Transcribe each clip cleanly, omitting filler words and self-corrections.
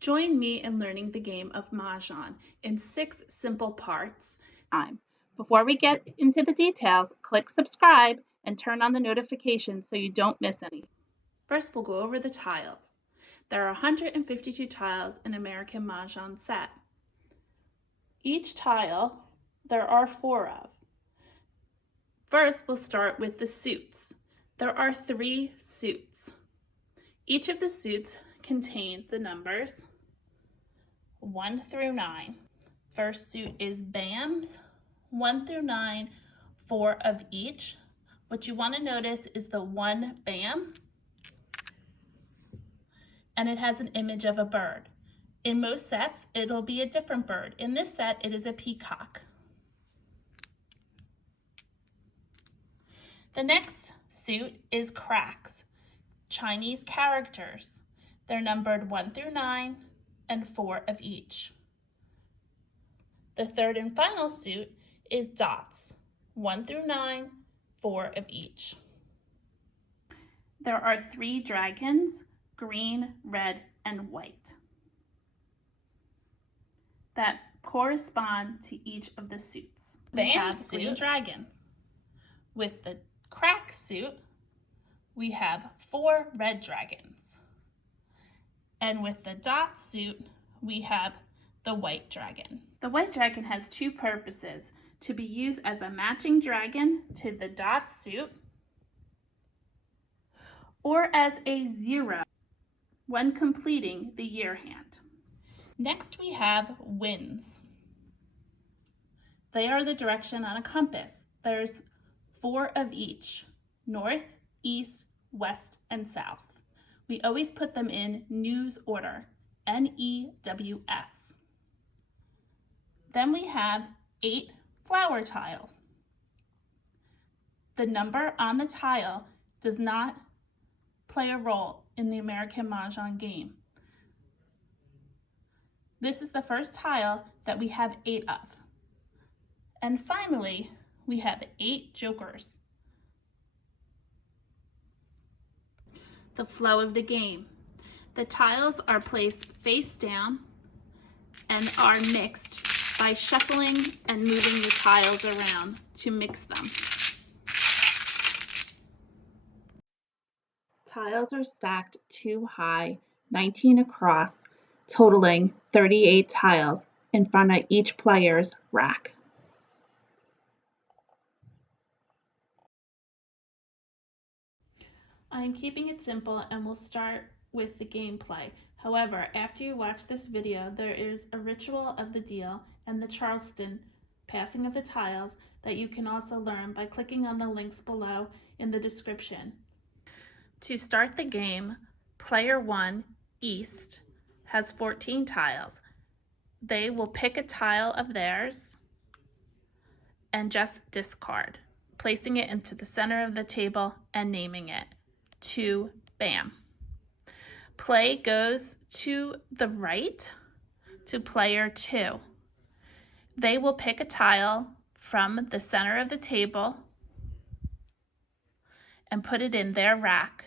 Join me in learning the game of Mahjong in 6 simple parts. Before we get into the details, click subscribe and turn on the notifications so you don't miss any. First, we'll go over the tiles. There are 152 tiles in American Mahjong set. Each tile there are 4 of. First, we'll start with the suits. There are 3 suits. Each of the suits contain the numbers 1 through 9. First suit is BAMs, 1 through 9, 4 of each. What you want to notice is the 1 BAM, and it has an image of a bird. In most sets, it'll be a different bird. In this set, it is a peacock. The next suit is cracks, Chinese characters. They're numbered 1 through 9 and 4 of each. The third and final suit is dots, 1 through 9, 4 of each. There are 3 dragons, green, red, and white, that correspond to each of the suits. We have green dragons. With the crack suit, we have 4 red dragons. And with the dot suit, we have the white dragon. The white dragon has 2 purposes: to be used as a matching dragon to the dot suit, or as a 0 when completing the year hand. Next, we have winds. They are the direction on a compass. There's 4 of each: north, east, west, and south. We always put them in news order, N-E-W-S. Then we have 8 flower tiles. The number on the tile does not play a role in the American Mahjong game. This is the first tile that we have 8 of. And finally, we have 8 jokers. The flow of the game. The tiles are placed face down and are mixed by shuffling and moving the tiles around to mix them. Tiles are stacked 2 high, 19 across, totaling 38 tiles in front of each player's rack. I'm keeping it simple and we'll start with the gameplay. However, after you watch this video, there is a ritual of the deal and the Charleston passing of the tiles that you can also learn by clicking on the links below in the description. To start the game, player 1, East, has 14 tiles. They will pick a tile of theirs and just discard, placing it into the center of the table and naming it 2 BAM. Play goes to the right to player 2. They will pick a tile from the center of the table and put it in their rack.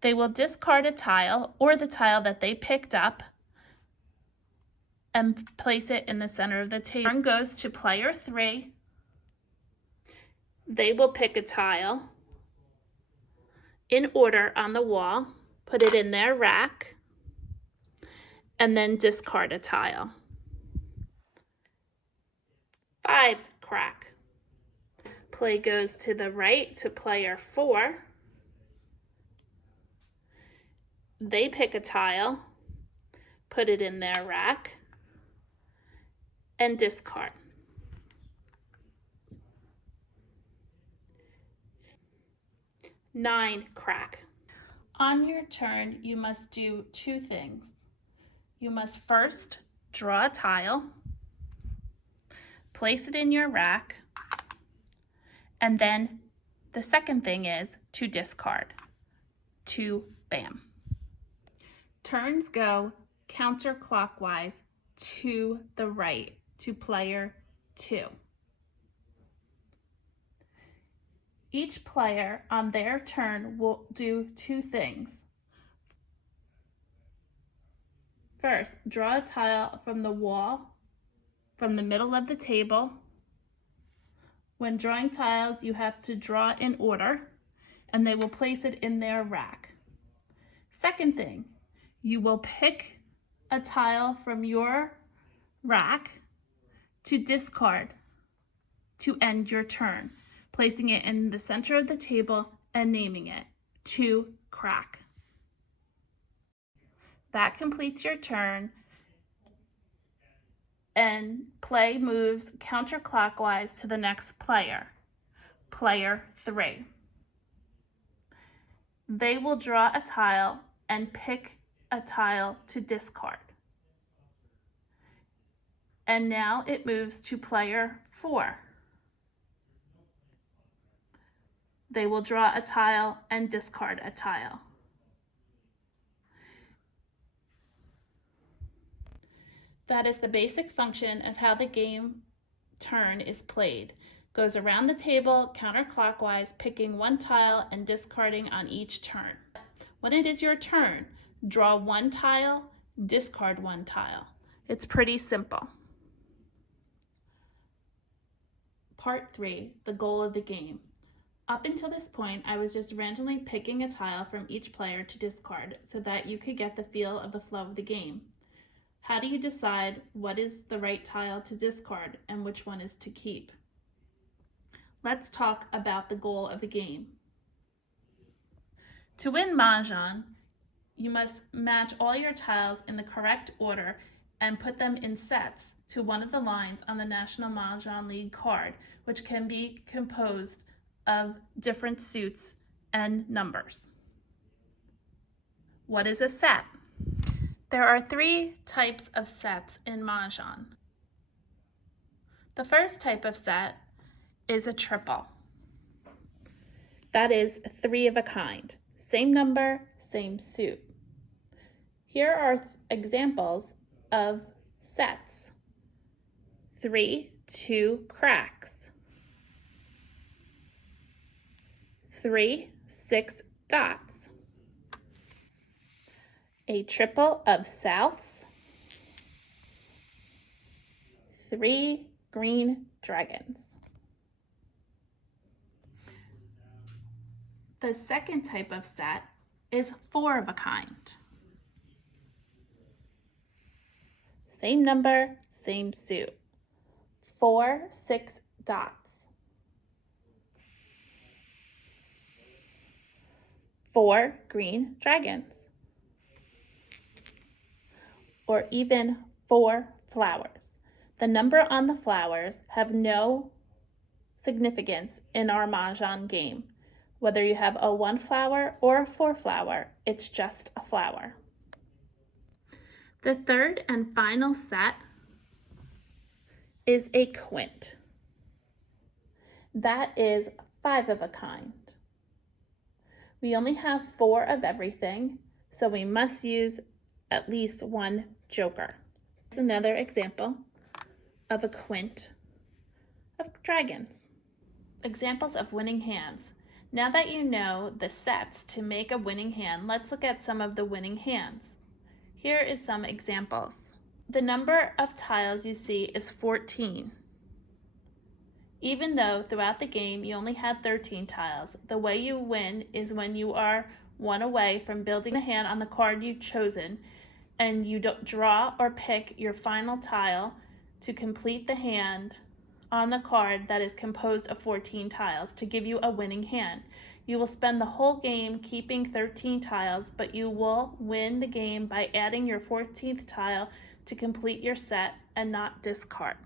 They will discard a tile or the tile that they picked up and place it in the center of the table. Turn goes to player 3. They will pick a tile in order on the wall, put it in their rack, and then discard a tile. 5 crack. Play goes to the right to player 4. They pick a tile, put it in their rack, and discard. 9 crack. On your turn, you must do 2 things. You must first draw a tile, place it in your rack, and then the second thing is to discard 2 BAM. Turns go counterclockwise to the right to player 2. Each player on their turn will do 2 things. First, draw a tile from the wall, from the middle of the table. When drawing tiles, you have to draw in order, and they will place it in their rack. Second thing, you will pick a tile from your rack to discard to end your turn, placing it in the center of the table and naming it to crack. That completes your turn, and play moves counterclockwise to the next player, player 3. They will draw a tile and pick a tile to discard. And now it moves to player 4. They will draw a tile and discard a tile. That is the basic function of how the game turn is played. Goes around the table counterclockwise, picking one tile and discarding on each turn. When it is your turn, draw one tile, discard one tile. It's pretty simple. Part 3, the goal of the game. Up until this point, I was just randomly picking a tile from each player to discard so that you could get the feel of the flow of the game. How do you decide what is the right tile to discard and which one is to keep? Let's talk about the goal of the game. To win Mahjong, you must match all your tiles in the correct order and put them in sets to one of the lines on the National Mahjong League card, which can be composed of different suits and numbers. What is a set? There are 3 types of sets in Mahjong. The first type of set is a triple. That is 3 of a kind. Same number, same suit. Here are examples of sets. 3 2 cracks. 3 6 dots. A triple of souths. 3 green dragons. The second type of set is 4 of a kind. Same number, same suit. 4 6 dots. 4 green dragons. Or even 4 flowers. The number on the flowers have no significance in our Mahjong game. Whether you have a 1 flower or a 4 flower, it's just a flower. The third and final set is a quint. That is 5 of a kind. We only have 4 of everything, so we must use at least 1 joker. Here's another example of a quint of dragons. Examples of winning hands. Now that you know the sets to make a winning hand, let's look at some of the winning hands. Here is some examples. The number of tiles you see is 14. Even though throughout the game you only had 13 tiles, the way you win is when you are 1 away from building a hand on the card you've chosen, and you don't draw or pick your final tile to complete the hand on the card that is composed of 14 tiles to give you a winning hand. You will spend the whole game keeping 13 tiles, but you will win the game by adding your 14th tile to complete your set and not discard.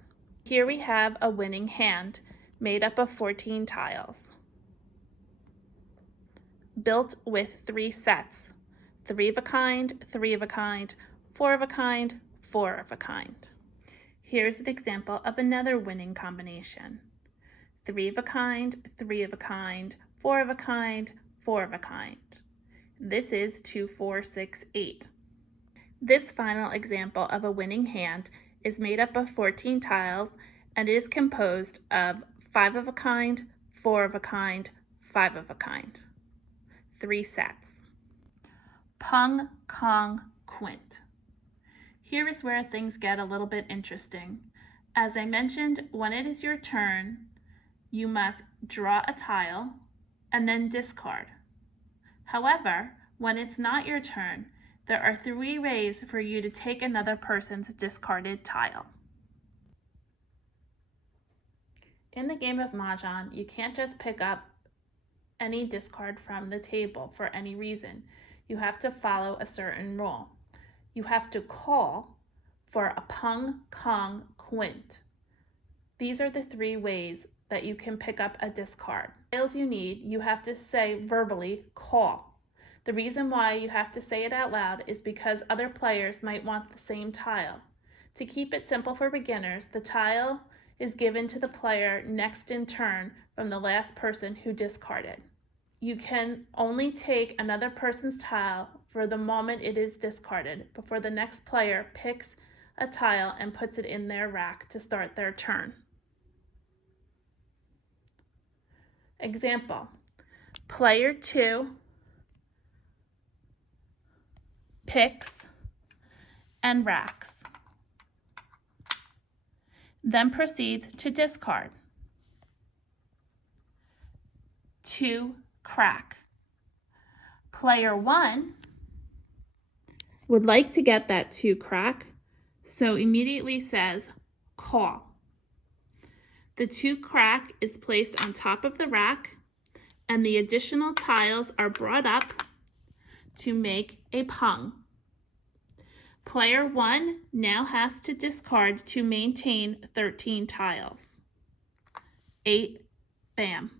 Here we have a winning hand made up of 14 tiles, built with 3 sets. 3 of a kind, 3 of a kind, 4 of a kind, 4 of a kind. Here's an example of another winning combination. 3 of a kind, 3 of a kind, 4 of a kind, 4 of a kind. This is 2, 4, 6, 8. This final example of a winning hand is made up of 14 tiles and is composed of 5 of a kind, 4 of a kind, 5 of a kind. 3 sets. Pong, Kong, Quint. Here is where things get a little bit interesting. As I mentioned, when it is your turn, you must draw a tile and then discard. However, when it's not your turn, there are 3 ways for you to take another person's discarded tile. In the game of Mahjong, you can't just pick up any discard from the table for any reason. You have to follow a certain rule. You have to call for a Pong, Kong, Quint. These are the 3 ways that you can pick up a discard. Tiles you need, you have to say verbally, call. The reason why you have to say it out loud is because other players might want the same tile. To keep it simple for beginners, the tile is given to the player next in turn from the last person who discarded. You can only take another person's tile for the moment it is discarded before the next player picks a tile and puts it in their rack to start their turn. Example, player 2 picks and racks, then proceeds to discard 2 crack. Player 1 would like to get that 2 crack, so immediately says call. The 2 crack is placed on top of the rack, and the additional tiles are brought up to make a Pong. Player 1 now has to discard to maintain 13 tiles. 8, bam.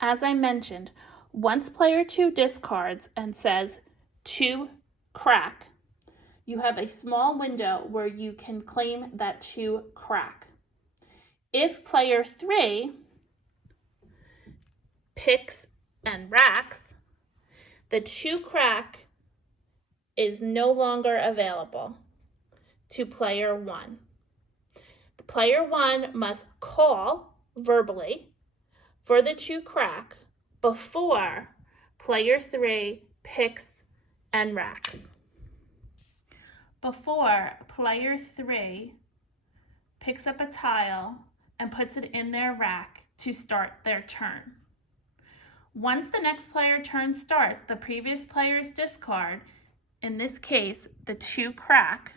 As I mentioned, once player 2 discards and says 2 crack, you have a small window where you can claim that 2 crack. If player 3 picks and racks, the 2 crack is no longer available to player 1. The player 1 must call verbally for the 2 crack before player 3 picks and racks. Before player 3 picks up a tile and puts it in their rack to start their turn. Once the next player turn starts, the previous player's discard, in this case the 2 crack,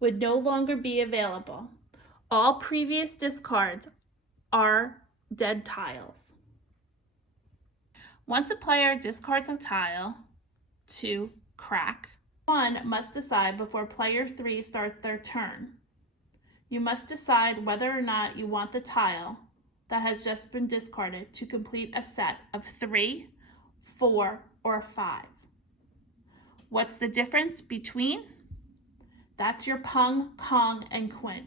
would no longer be available. All previous discards are dead tiles. Once a player discards a tile, 2 crack, 1 must decide before player 3 starts their turn. You must decide whether or not you want the tile that has just been discarded to complete a set of 3, 4, or 5. What's the difference between? That's your Pong, Kong, and Quint.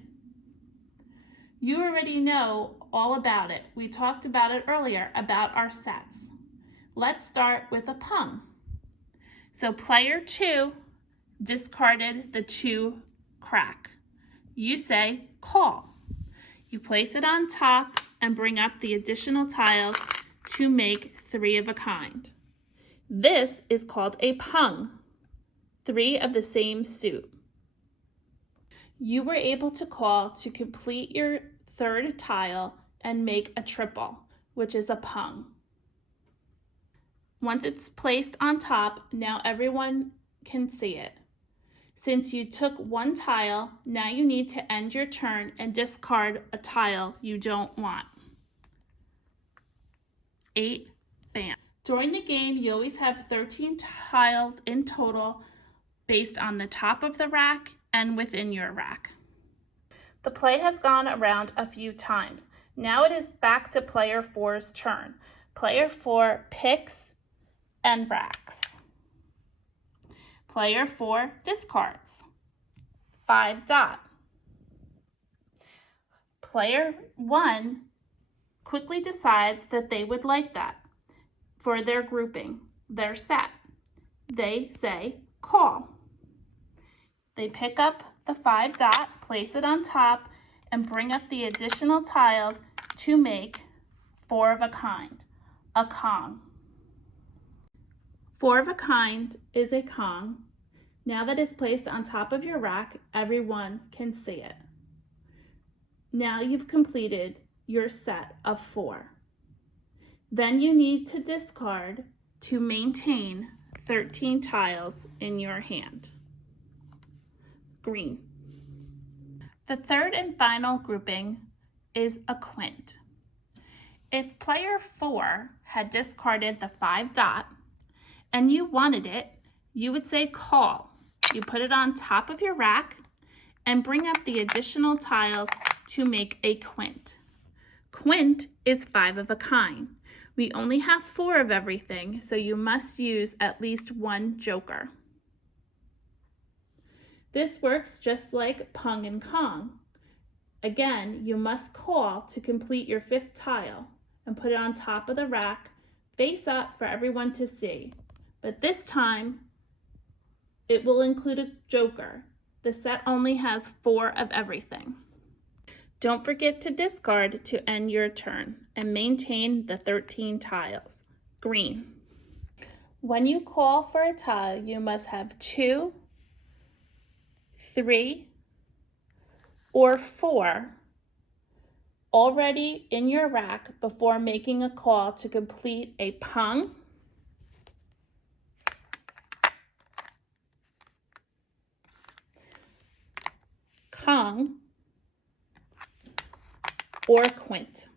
You already know all about it. We talked about it earlier about our sets. Let's start with a Pong. So player 2 discarded the 2 crack. You say call. You place it on top and bring up the additional tiles to make 3 of a kind. This is called a Pong, 3 of the same suit. You were able to call to complete your 3rd tile and make a triple, which is a Pong. Once it's placed on top, now everyone can see it. Since you took 1 tile, now you need to end your turn and discard a tile you don't want. 8, bam. During the game, you always have 13 tiles in total based on the top of the rack and within your rack. The play has gone around a few times. Now it is back to player 4's turn. Player 4 picks and racks. Player 4 discards. 5 dot. Player 1 quickly decides that they would like that for their grouping, their set. They say call. They pick up the 5 dot, place it on top, and bring up the additional tiles to make 4 of a kind, a Kong. 4 of a kind is a Kong. Now that it's placed on top of your rack, everyone can see it. Now you've completed your set of 4. Then you need to discard to maintain 13 tiles in your hand. Green. The third and final grouping is a Quint. If player 4 had discarded the 5 dot and you wanted it, you would say call. You put it on top of your rack and bring up the additional tiles to make a Quint. Quint is 5 of a kind. We only have 4 of everything, so you must use at least 1 joker. This works just like Pong and Kong. Again, you must call to complete your 5th tile and put it on top of the rack, face up for everyone to see. But this time, it will include a joker. The set only has 4 of everything. Don't forget to discard to end your turn and maintain the 13 tiles. Green. When you call for a tile, you must have 2, 3, or 4 already in your rack before making a call to complete a Pong, Kong, or Quint.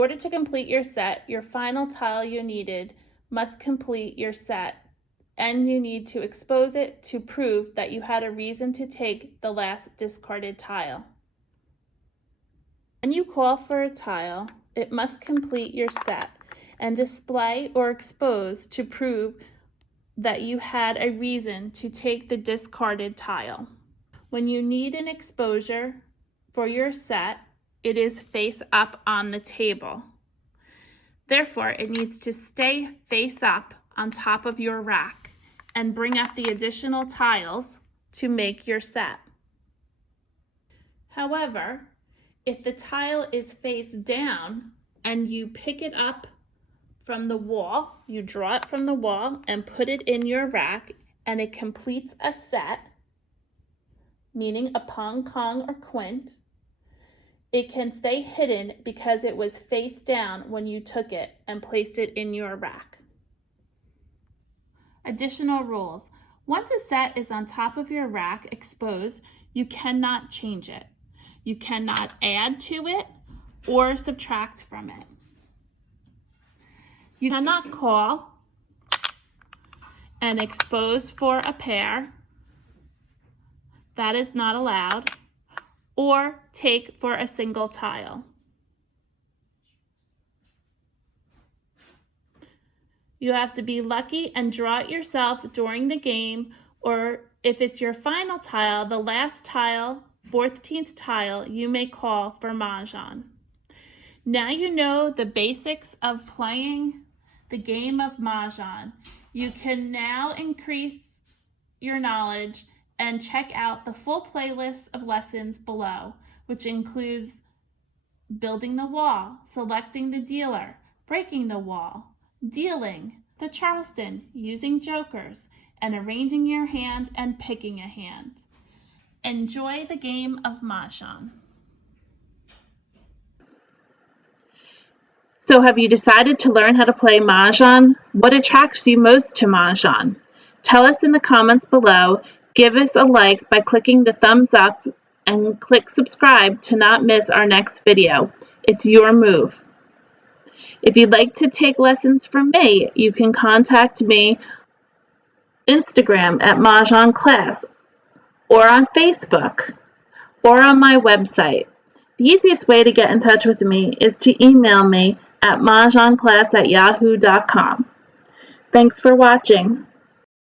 In order to complete your set, your final tile you needed must complete your set, and you need to expose it to prove that you had a reason to take the last discarded tile. When you call for a tile, it must complete your set and display or expose to prove that you had a reason to take the discarded tile. When you need an exposure for your set, it is face up on the table. Therefore, it needs to stay face up on top of your rack and bring up the additional tiles to make your set. However, if the tile is face down and you pick it up from the wall, you draw it from the wall and put it in your rack, and it completes a set, meaning a Pong, Kong, or Quint, it can stay hidden because it was face down when you took it and placed it in your rack. Additional rules. Once a set is on top of your rack exposed, you cannot change it. You cannot add to it or subtract from it. You cannot call and expose for a pair. That is not allowed. Or take for a single tile. You have to be lucky and draw it yourself during the game, or if it's your final tile, the last tile, 14th tile, you may call for Mahjong. Now you know the basics of playing the game of Mahjong. You can now increase your knowledge and check out the full playlist of lessons below, which includes building the wall, selecting the dealer, breaking the wall, dealing, the Charleston, using jokers, and arranging your hand and picking a hand. Enjoy the game of Mahjong. So have you decided to learn how to play Mahjong? What attracts you most to Mahjong? Tell us in the comments below. Give us a like by clicking the thumbs up and click subscribe to not miss our next video. It's your move. If you'd like to take lessons from me, you can contact me Instagram at Mahjong Class, or on Facebook, or on my website. The easiest way to get in touch with me is to email me at mahjongclass@yahoo.com. Thanks for watching.